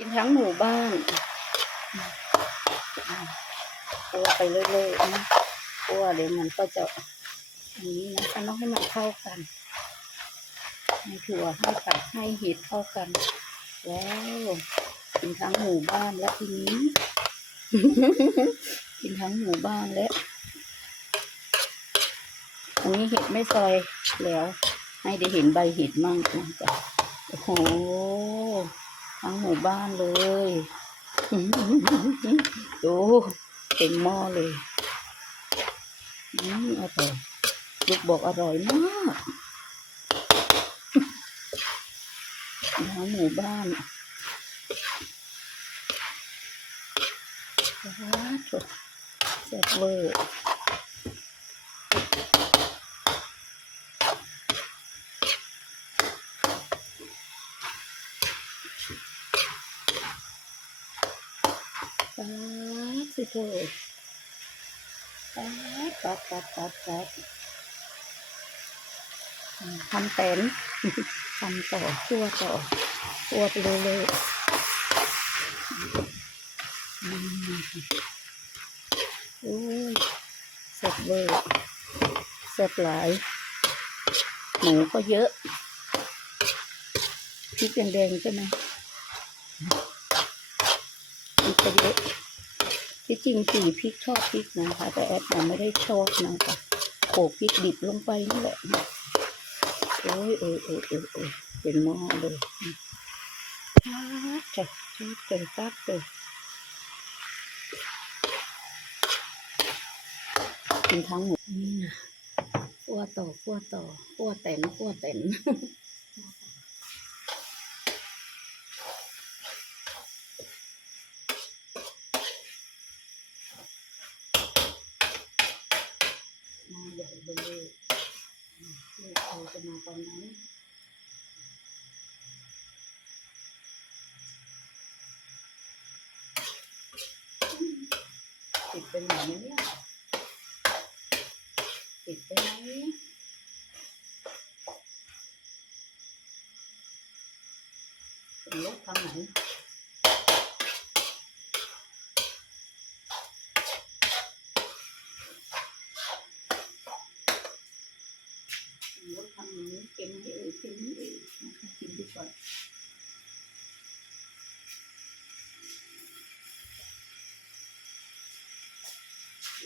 กินทั้งหมู่บ้านคั่วไปเรื่อยๆนะคั่วเดี๋ยวมันก็จะอย่างนี้นะคะต้องให้มันเข้ากันให้ถั่วให้ผักให้เห็ดเข้ากัน แล้วกินทั้งหมู่บ้านแล้วทีนี้ กินทั้งหมู่บ้านแล้วอันนี้เห็ดไม่ซอยแล้ว ให้ได้เห็นใบเห็ดมั่งนะจ๊ะโอ้โห ทั้งหมู่บ้านเลยดูเต็มหม้อเลยอืมอร่อยลูกบอกอร่อยมากทั้งหมู่บ้านว้าวแซ่บเวอร์ ป๊าดสิโถป๊าดป๊าดป๊าดป๊าดป๊าดทำแตนทำต่อคั่วต่อคั่วไปเรื่อยอืมโอ้ยแซ่บเวอร์แซ่บหลายหมูก็เยอะพริกแดงๆใช่ไหม พริกก็เยอะที่จริงสีพริกชอบพริกนะคะ แต่แอดยังไม่ได้ชอบนะคะโขลกพริกดิบลงไปนี่แหละโอ้ยโอ้ยโอ้ยโอ้ยโอ้ยเป็นหม้อเลยปั๊บจ้ะปั๊บเจอปั๊บเจอกินทั้งหมดนี่นะขั้วต่อขั้วต่อขั้วแตนขั้วแตน บลอลูกเอาจะมาตอนนั้นติดไปไหนเนี่ยติดไปไหนเป็นลูกทางไหน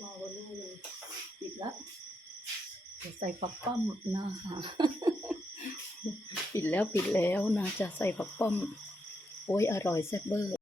มกินไปไหมหม้อเบนหม้อเบอร์เลยปิดละเดี๋ยวใส่ผักป้อมนะคะปิดแล้วปิดแล้วนะจะใส่ผักป้อม โอ้ยอร่อยแซ่บเบอร์